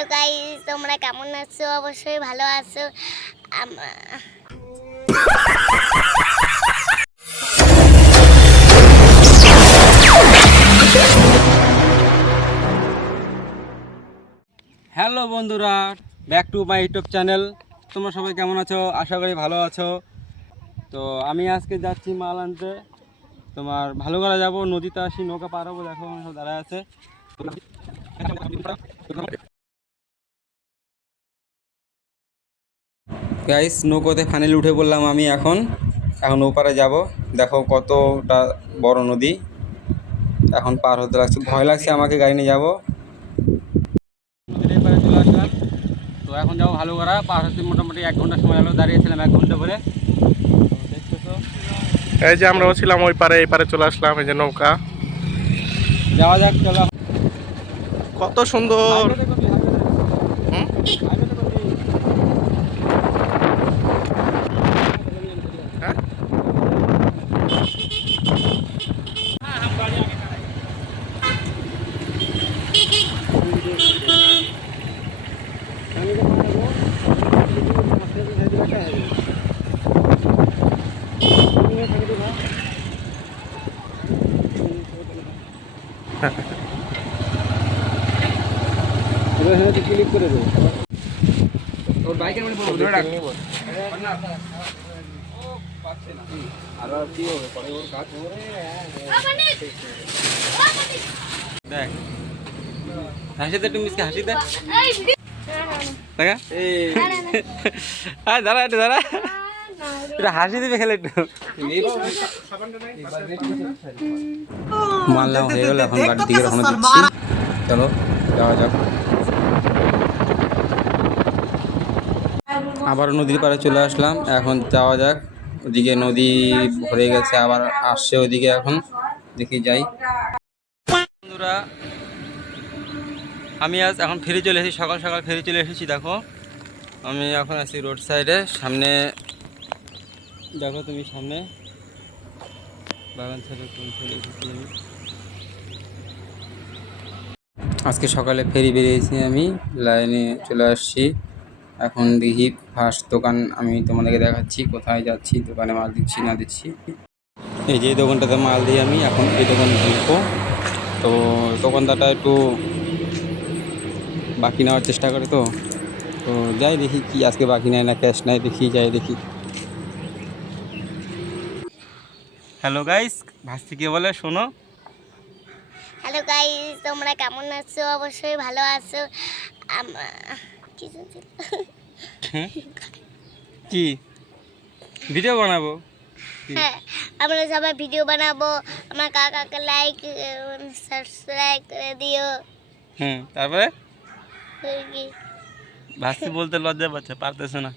Hello guys, তোমরা কেমন আছো? অবশ্যই ভালো আছো। হ্যালো বন্ধুরা, back to my YouTube channel. তোমরা সবাই কেমন আছো? আশা করি ভালো আছো। তো আমি আজকে যাচ্ছি মাল আনতে। তোমার ভালো করে যাবো, নদীতে আসি, নৌকা পার হবো। দেখো আমার সব দাঁড়ায় আছে। গাইস, নৌকোতে ফাইনালি উঠে পড়লাম আমি। এখন ওপারে যাব। দেখো কতটা বড় নদী। এখন পার হতে লাগছে, ভয় লাগছে আমাকে। গাড়ি নিয়ে যাবো, নদীর এপারে চলে আসলাম। তো এখন যাবো ভালো করা। পার হতে মোটামুটি 1 ঘন্টা সময় হলো। দাঁড়িয়েছিলাম 1 ঘন্টা করে। দেখতেছো, এই যে আমরাও ছিলাম ওই পারে, এই পারে চলে আসলাম। এই যে নৌকা, যাওয়া যাক। চলো, কত সুন্দর। হুম? হ্যাঁ? ক্লিক করে দেবো। ওর বাইকের মধ্যে পড়বো, ধরে রাখ। দেখ, হাসি দে, তুমি হাসি দে। দেখা দাঁড়া, একটু দাঁড়া, একটু হাসি দিবে খেলে একটু। মারলাম, হয়ে গেল। এখন বাড়ির দিকে রওনা দিচ্ছি। চলো যাওয়া যাক। আবার নদীর পাড়ে চলে আসলাম। এখন যাওয়া যাক। ওদিকে নদী ভরে গেছে, আবার আসছে ওদিকে। এখন দেখি যাই। বন্ধুরা, আমি আজ এখন ফেরি চলে এসেছি। সকাল সকাল ফেরি চলে এসেছি। দেখো, আমি এখন আছি রোড সাইডে। সামনে দেখো তুমি, সামনে বাগান ছেড়ে চলে এসেছি আমি। আজকে সকালে ফেরি বেরিয়েছি আমি, লাইনে চলে আসছি। এখন দেখি ফার্স্ট দোকান আমি তোমাদেরকে দেখাচ্ছি, কোথায় যাচ্ছি, দোকানে মাল দিচ্ছি না দিচ্ছি। এই যে দোকানটাতে মাল দিই আমি, এখন এই দোকানে ঢুকবো। তো দোকানদারটা একটু বাকি নেওয়ার চেষ্টা করে। তো তো যাই দেখি কি আজকে বাকি নেয় না ক্যাশ নেয়, দেখি যাই দেখি। হ্যালো গাইস, ভাস্তি কে বলে শোনো। হ্যালো গাইস, তোমরা কেমন আছো? অবশ্যই ভালো আছো। কি শুনছিল? কি ভিডিও বানাবো? হ্যাঁ, আমরা সবাই ভিডিও বানাবো। আমার কাকাকে লাইক সাবস্ক্রাইব করে দিও। তারপরে কি ভাস্তি বলতে লজ্জা পাচ্ছে, পারতেছে না।